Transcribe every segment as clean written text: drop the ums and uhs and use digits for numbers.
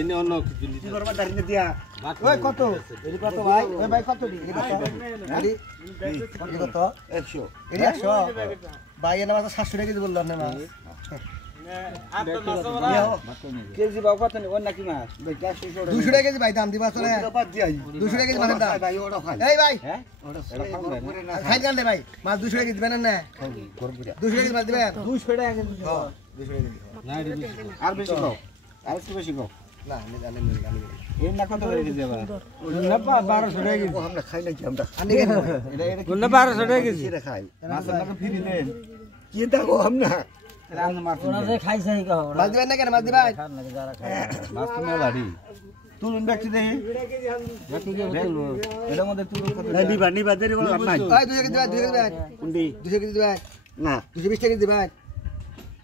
এনে অন্য কিছু কি করবা দাঁড়িয়ে দিয়া ওই কত এর কত ভাই ওই ভাই কত দি কত কত 100 এর 100 ভাই এর মাছ 700 টাকা দি বললাম না মাছ কেজি বাবু কত নি ওর নাকি মাছ 200 টাকা কেজি ভাই দাম দিবা চলে 200 টাকা কেজি মাছ দাম ভাই ওটা খাই এই ভাই হ্যাঁ ওটা খাই গাল দে ভাই মাছ 200 টাকা দিবেন না 200 টাকা মাছ দিবেন 200 টাকা কেজি 200 টাকা না আর বেশি কও আর একটু বেশি কও না আমি জানি এই না কত করে কেজি আবার না 1200 টাকা কেজি আমরা খাই না কি আমরা আনি কেন এটা না 1200 টাকা কেজি এটা খাই মাছ নাকি ফ্রি দেন কি দাও আমরা রান মাছ ওরা যে খাইছে কি কও মাছ দিবেন না কেন মাছ দিবেন খান না যারা খায় মাছ তো মেলাড়ি তুলুন দেখছি দেখি দেখি কি তুলু এর মধ্যে তুলু কত না নিবা দেরি বল নাই ওই 200 কেজি দিবেন 200 কেজি দিবেন কোনটি 200 কেজি দিবেন না 220 টাকা দিবেন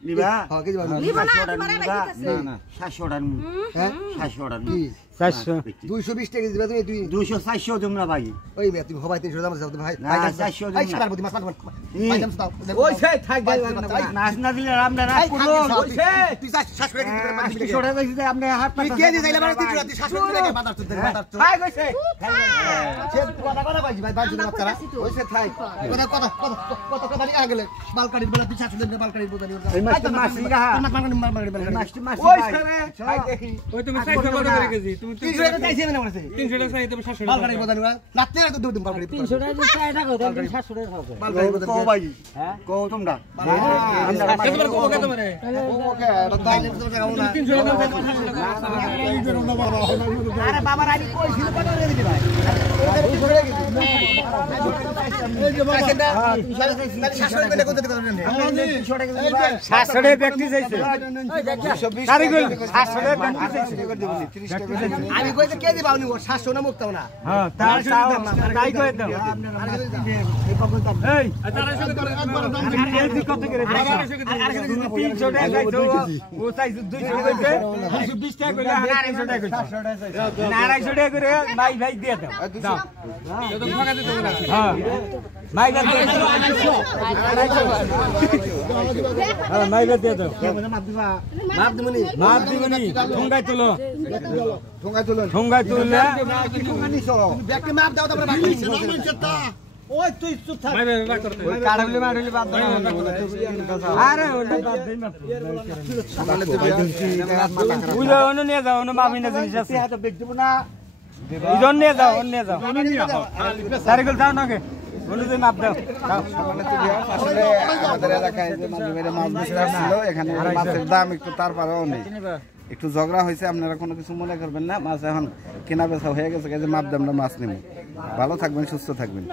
নিবা হ্যাঁ কেজি নিবা না 700 টাকা হ্যাঁ 700 টাকা 400 220 টাকা দিবা তুমি 200 400 তোমরা ভাই ওই ভাই তুমি হবাই 300 দাম দাও ভাই না 400 দিন না মাছ মাছ ভাই দাম দাও ওই সে থাক ভাই মাছ না দিলে আমরা না করব ওই সে তুই 700 টাকা দিবা 200 টাকা দিতে আপনি হাত পা কে দি যাইলে মানে 300 টাকা বাজার তো ভাই কইছে সে কথা কথা ভাই ভাই বাজু বাচ্চারা ওই সে থাক কথা কথা কথা বাড়ি আগলে বালকাড়ির বলা 700 টাকা বালকাড়ির বোতল এই মাছ মাছ গা মাছ ওই সে ভাই দেখি ওই তুমি 600 টাকা করে কেজি তুমি 300 টাকা চাইছে না বলেছে 300 টাকা চাইতে 700 টাকা বালকাড়ির বোতল রাতে তো দুদিন বালকাড়ি 300 টাকা চাই টাকা দাও 700 টাকা খাও বালকাড়ির বোতল কো ভাই হ্যাঁ কো তোমরা আমরা কত কো কে তোমারে ওকে এটা তাইলে তো টাকা না 300 টাকা আরে বাবা রানি কইছিল কত করে দিবি ভাই 700 টাকা ব্যক্তি চাইছে আমি কইতে কে দিবাও নি 700 না মুক্তাও না হ্যাঁ তাই কই দাও এই 400 কত করে 300 টাকা চাইছো ও চাইছো 200 কইতে 220 টাকা কইলা 250 টাকা কইছো 250 টাকা করে ভাই ভাই দিয়ে দাও দাও তো ভাগা দিতে না হ্যাঁ ভাই ভাই দিয়ে দাও হ্যাঁ ভাই ভাই দিয়ে দাও মাপ দিবা মাপ দিবনি ঠোঙ্গাই তুলো ঠোঙ্গাই তুললে ব্যাগকে মাপ দাও তারপরে বাকি ওই তুই চুপ থাক ভাই ভাই বাক করতে ওই কাড়লে মারলে বাদ দাও আরে ওটা বাদ দেই না তাহলে তো বুঝো অন্য নিয়ে যাও অন্য মাফি না জিনিস আছে হাতে বেচ দেব না ইজন নিয়ে যাও অন্য নিয়ে যাও সারিগুল যাও নাকি বলে দিন মাপ দাও আসলে আমাদের এলাকায় যে মাঝে মাছ বেচা ছিল এখানে মাছের দাম একটু তারপরেও নেই একটু ঝগড়া হয়েছে আপনারা কোনো কিছু মনে করবেন না মাছ এখন কেনা বেচা হয়ে গেছে যে মাপ দামটা মাছ নেব ভালো থাকবেন সুস্থ থাকবেন